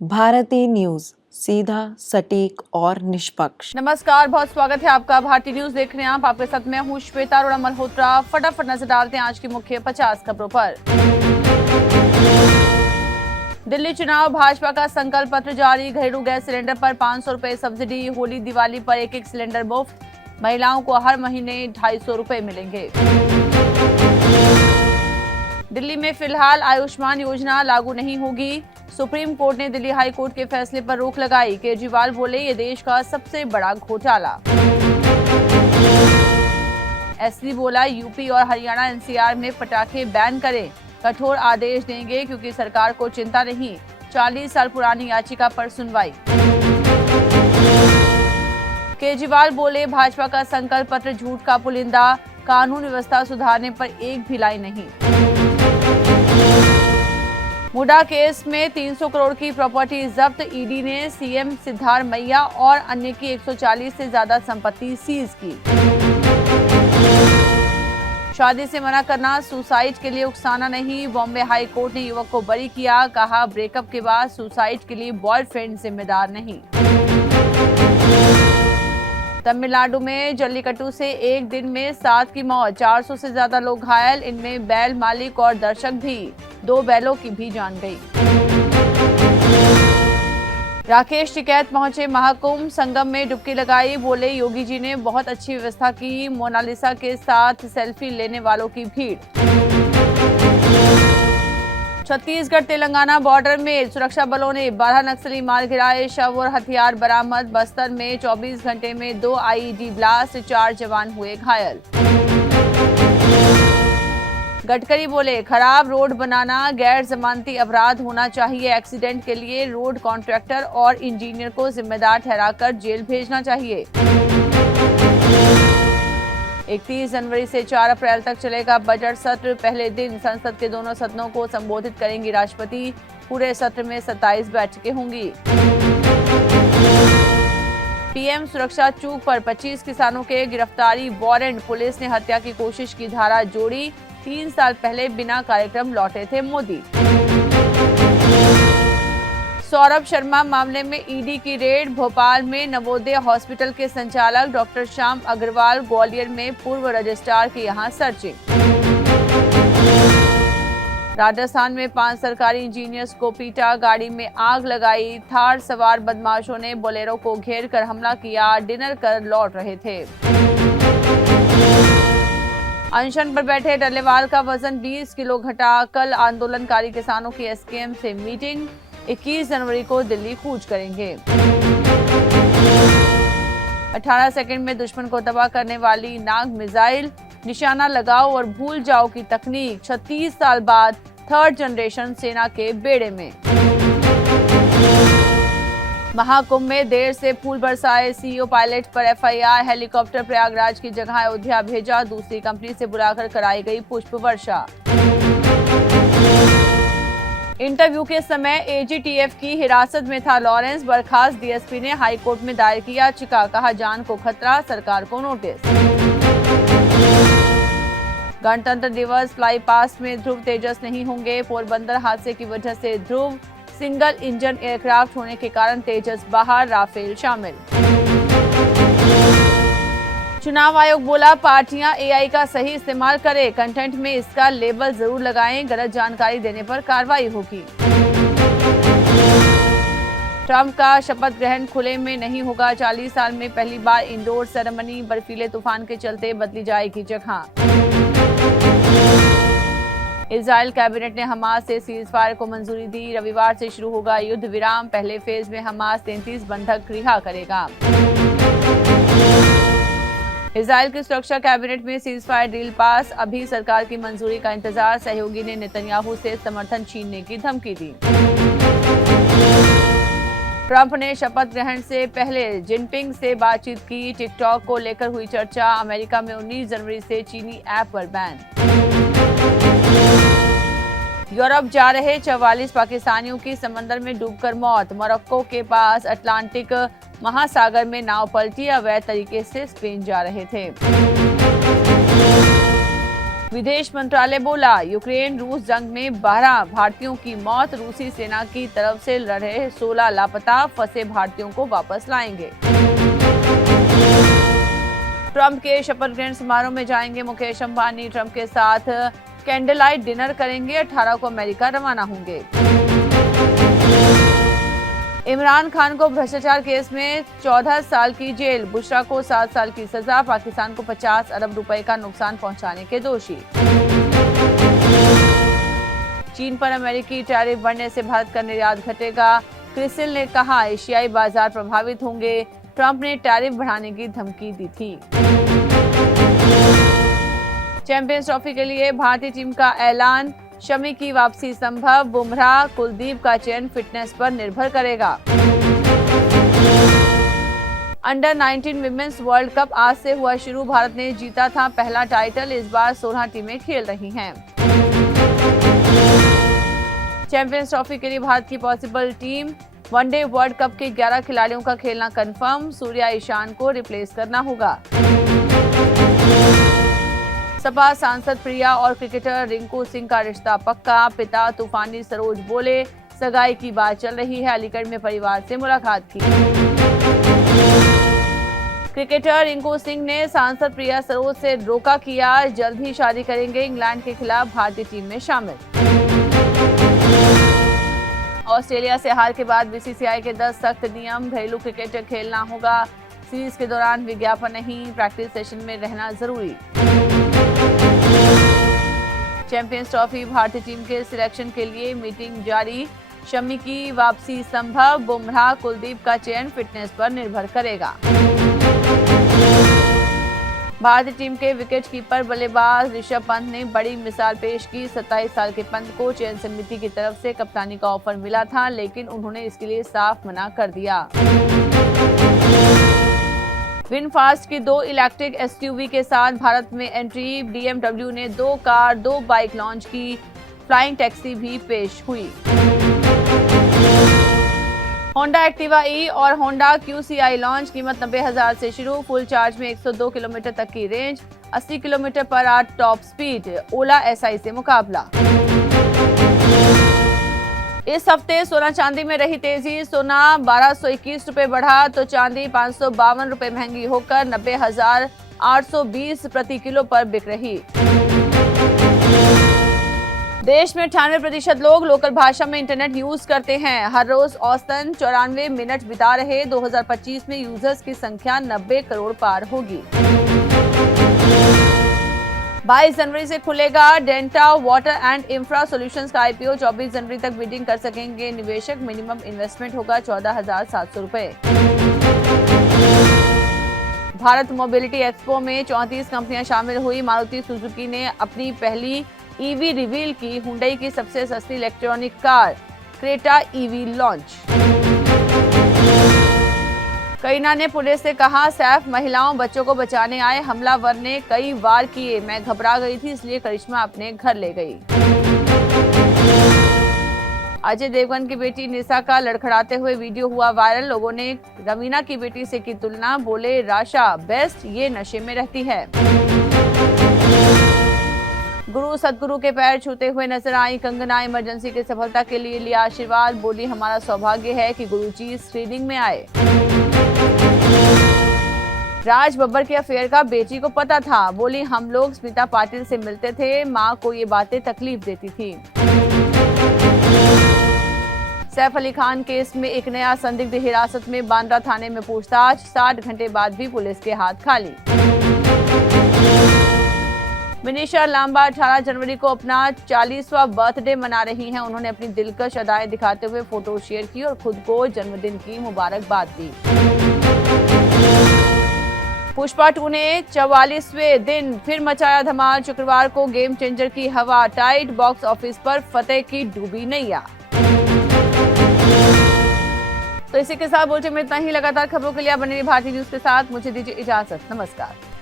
Bharti news, सीधा, सटीक और निष्पक्ष। नमस्कार, बहुत स्वागत है आपका। भारती न्यूज देख रहे हैं आप। आपके साथ मैं हूं श्वेता अरोड़ा मल्होत्रा। फटाफट नजर डालते हैं आज की मुख्य 50 खबरों पर। दिल्ली चुनाव, भाजपा का संकल्प पत्र जारी। घरेलू गैस सिलेंडर पर 500 रुपए सब्सिडी। होली दिवाली पर एक सिलेंडर मुफ्त। महिलाओं को हर महीने 250 रुपए मिलेंगे। दिल्ली में फिलहाल आयुष्मान योजना लागू नहीं होगी। सुप्रीम कोर्ट ने दिल्ली हाई कोर्ट के फैसले पर रोक लगाई। केजरीवाल बोले, ये देश का सबसे बड़ा घोटाला। एसपी बोला, यूपी और हरियाणा एनसीआर में पटाखे बैन करें। कठोर आदेश देंगे क्योंकि सरकार को चिंता नहीं। 40 साल पुरानी याचिका पर सुनवाई। केजरीवाल बोले, भाजपा का संकल्प पत्र झूठ का पुलिंदा। कानून व्यवस्था सुधारने पर एक भी लाई नहीं। मुडा केस में 300 करोड़ की प्रॉपर्टी जब्त। ईडी ने सीएम सिद्धारमैया और अन्य की 140 से ज्यादा संपत्ति सीज की। शादी से मना करना सुसाइड के लिए उकसाना नहीं। बॉम्बे हाई कोर्ट ने युवक को बरी किया। कहा, ब्रेकअप के बाद सुसाइड के लिए बॉयफ्रेंड जिम्मेदार नहीं। तमिलनाडु में जल्लीकट्टू से एक दिन में 7 की मौत। 400 से ज्यादा लोग घायल, इनमें बैल मालिक और दर्शक भी। 2 बैलों की भी जान गई। राकेश टिकैत पहुंचे महाकुंभ। संगम में डुबकी लगाई। बोले, योगी जी ने बहुत अच्छी व्यवस्था की। मोनालिसा के साथ सेल्फी लेने वालों की भीड़। छत्तीसगढ़ तेलंगाना बॉर्डर में सुरक्षा बलों ने 12 नक्सली मार गिराए। शव और हथियार बरामद। बस्तर में 24 घंटे में 2 आईईडी ब्लास्ट। 4 जवान हुए घायल। गडकरी बोले, खराब रोड बनाना गैर जमानती अपराध होना चाहिए। एक्सीडेंट के लिए रोड कॉन्ट्रैक्टर और इंजीनियर को जिम्मेदार ठहराकर जेल भेजना चाहिए। 31 जनवरी से 4 अप्रैल तक चलेगा बजट सत्र। पहले दिन संसद के दोनों सदनों को संबोधित करेंगी राष्ट्रपति। पूरे सत्र में 27 बैठकें होंगी। पीएम सुरक्षा चूक पर 25 किसानों के गिरफ्तारी वारंट। पुलिस ने हत्या की कोशिश की धारा जोड़ी। 3 साल पहले बिना कार्यक्रम लौटे थे मोदी। सौरभ शर्मा मामले में ईडी की रेड। भोपाल में नवोदय हॉस्पिटल के संचालक डॉक्टर श्याम अग्रवाल, ग्वालियर में पूर्व रजिस्ट्रार की यहां सर्चिंग। राजस्थान में 5 सरकारी इंजीनियर्स को पीटा। गाड़ी में आग लगाई। थार सवार बदमाशों ने बोलेरो को घेर कर हमला किया। डिनर कर लौट रहे थे। अनशन पर बैठे डल्लेवाल का वजन 20 किलो घटा। कल आंदोलनकारी किसानों की एसकेएम से मीटिंग। 21 जनवरी को दिल्ली कूच करेंगे। 18 सेकंड में दुश्मन को तबाह करने वाली नाग मिसाइल। निशाना लगाओ और भूल जाओ की तकनीक। 36 साल बाद 3rd जनरेशन सेना के बेड़े में। महाकुंभ में देर से फूल बरसाए। सीईओ पायलट पर एफआईआर। हेलीकॉप्टर प्रयागराज की जगह अयोध्या भेजा। दूसरी कंपनी से बुलाकर कराई गई पुष्प वर्षा। इंटरव्यू के समय एजीटीएफ की हिरासत में था लॉरेंस। बर्खास्त डीएसपी ने हाईकोर्ट में दायर की याचिका। कहा, जान को खतरा, सरकार को नोटिस। गणतंत्र दिवस फ्लाई पास्ट में ध्रुव तेजस नहीं होंगे। पोरबंदर हादसे की वजह से ध्रुव सिंगल इंजन एयरक्राफ्ट होने के कारण तेजस बाहर, राफेल शामिल। चुनाव आयोग बोला, पार्टियां एआई का सही इस्तेमाल करें। कंटेंट में इसका लेबल जरूर लगाएं। गलत जानकारी देने पर कार्रवाई होगी। ट्रंप का शपथ ग्रहण खुले में नहीं होगा। 40 साल में पहली बार इंडोर सेरेमनी। बर्फीले तूफान के चलते बदली जाएगी जगह। इजराइल कैबिनेट ने हमास से सीज फायर को मंजूरी दी। रविवार से शुरू होगा युद्ध विराम। पहले फेज में हमास 33 बंधक रिहा करेगा। इजराइल की सुरक्षा कैबिनेट में सीज फायर डील पास। अभी सरकार की मंजूरी का इंतजार। सहयोगी ने नेतन्याहू से समर्थन छीनने की धमकी दी। ट्रंप ने शपथ ग्रहण से पहले जिनपिंग से बातचीत की। टिकटॉक को लेकर हुई चर्चा। अमेरिका में 19 जनवरी से चीनी ऐप पर बैन। यूरोप जा रहे 44 पाकिस्तानियों की समंदर में डूबकर मौत। मोरक्को के पास अटलांटिक महासागर में नाव पलटी। अवैध तरीके से स्पेन जा रहे थे। विदेश मंत्रालय बोला, यूक्रेन रूस जंग में 12 भारतीयों की मौत, रूसी सेना की तरफ से लड़े 16 लापता, फंसे भारतीयों को वापस लाएंगे। ट्रंप के शपथ ग्रहण समारोह में जाएंगे मुकेश अंबानी, ट्रंप के साथ कैंडल लाइट डिनर करेंगे, 18 को अमेरिका रवाना होंगे। इमरान खान को भ्रष्टाचार केस में 14 साल की जेल, बुशरा को 7 साल की सजा, पाकिस्तान को 50 अरब रुपए का नुकसान पहुंचाने के दोषी। चीन पर अमेरिकी टैरिफ बढ़ने से भारत का निर्यात घटेगा, क्रिसिल ने कहा एशियाई बाजार प्रभावित होंगे, ट्रंप ने टैरिफ बढ़ाने की धमकी दी थी। चैंपियंस ट्रॉफी के लिए भारतीय टीम का ऐलान, शमी की वापसी संभव, बुमराह कुलदीप का चयन फिटनेस पर निर्भर करेगा। अंडर 19 विमेंस वर्ल्ड कप आज से हुआ शुरू, भारत ने जीता था पहला टाइटल, इस बार 16 टीमें खेल रही हैं। चैंपियंस ट्रॉफी के लिए भारत की possible team, one day world cup के 11 खिलाड़ियों का खेलना कंफर्म, सूर्या ईशान को रिप्लेस करना होगा। सपा सांसद प्रिया और क्रिकेटर रिंकू सिंह का रिश्ता पक्का, पिता तूफानी सरोज बोले सगाई की बात चल रही है, अलीगढ़ में परिवार से मुलाकात की। क्रिकेटर रिंकू सिंह ने सांसद प्रिया सरोज से रोका किया, जल्द ही शादी करेंगे, इंग्लैंड के खिलाफ भारतीय टीम में शामिल। ऑस्ट्रेलिया से हार के बाद बीसीसीआई के 10 सख्त नियम, घरेलू क्रिकेट खेलना होगा, सीरीज के दौरान विज्ञापन नहीं, प्रैक्टिस सेशन में रहना जरूरी। चैंपियंस ट्रॉफी भारतीय टीम के सिलेक्शन के लिए मीटिंग जारी, शमी की वापसी संभव, बुमराह कुलदीप का चयन फिटनेस पर निर्भर करेगा। भारतीय टीम के विकेट कीपर बल्लेबाज ऋषभ पंत ने बड़ी मिसाल पेश की, 27 साल के पंत को चयन समिति की तरफ से कप्तानी का ऑफर मिला था, लेकिन उन्होंने इसके लिए साफ मना कर दिया। विनफास्ट की 2 इलेक्ट्रिक एसयूवी के साथ भारत में एंट्री, BMW ने 2 कार 2 बाइक लॉन्च की, फ्लाइंग टैक्सी भी पेश हुई। होंडा एक्टिवा ई और होंडा QCI लॉन्च, कीमत 90,000 से शुरू, फुल चार्ज में 102 किलोमीटर तक की range, 80 kilometre per hour top speed, Ola SI से मुकाबला। इस हफ्ते सोना चांदी में रही तेजी, सोना 1221 रुपए बढ़ा तो चांदी 552 रुपए महंगी होकर 90,820 प्रति किलो पर बिक रही। देश में 98% लोग लोकल भाषा में इंटरनेट यूज करते हैं, हर रोज औसतन 94 मिनट बिता रहे, 2025 में यूजर्स की संख्या 90 करोड़ पार होगी। 22 जनवरी से खुलेगा Denta water and infra solutions का IPO, 24 जनवरी तक बिडिंग कर सकेंगे निवेशक, मिनिमम इन्वेस्टमेंट होगा 14,700 रुपए। भारत मोबिलिटी एक्सपो में 34 कंपनियां शामिल हुई, मारुति सुजुकी ने अपनी पहली EV रिवील की, हुंडई की सबसे सस्ती electronic car Creta EV launch. Kareena ने पुलिस से कहा सैफ महिलाओं बच्चों को बचाने आए, हमलावर ने कई वार किए, मैं घबरा गई थी इसलिए करिश्मा अपने घर ले गई। अजय देवगन की बेटी निशा का लड़खड़ाते हुए वीडियो हुआ वायरल, लोगों ने रवीना की बेटी से की तुलना, बोले राशा बेस्ट, ये नशे में रहती है। गुरु सदगुरु के पैर छूते हुए नजर आई कंगना, इमरजेंसी की सफलता के लिए लिया आशीर्वाद, बोली हमारा सौभाग्य है कि गुरुजी स्क्रीनिंग में आए। राज बब्बर के अफेयर का बेटी को पता था, बोली हम लोग स्मिता पाटिल से मिलते थे, मां को ये बातें तकलीफ देती थी। सैफ अली खान केस में एक नया संदिग्ध हिरासत में, बांद्रा थाने में पूछताछ, 60 घंटे बाद भी पुलिस के हाथ खाली। मिनीशा लांबा 18 जनवरी को अपना 40वां बर्थडे मना रही हैं, उन्होंने अपनी दिलकश अदाएं दिखाते हुए फोटो शेयर की और खुद को जन्मदिन की मुबारकबाद दी। पुष्पा 2 ने 44वें दिन फिर मचाया धमाल, शुक्रवार को गेम चेंजर की हवा टाइट, बॉक्स ऑफिस पर फतेह की डूबी नैया। तो इसी के साथ बुलेटिन में इतना ही, लगातार खबरों के लिए बने रहिए भारतीय न्यूज के साथ, मुझे दीजिए इजाजत, नमस्कार।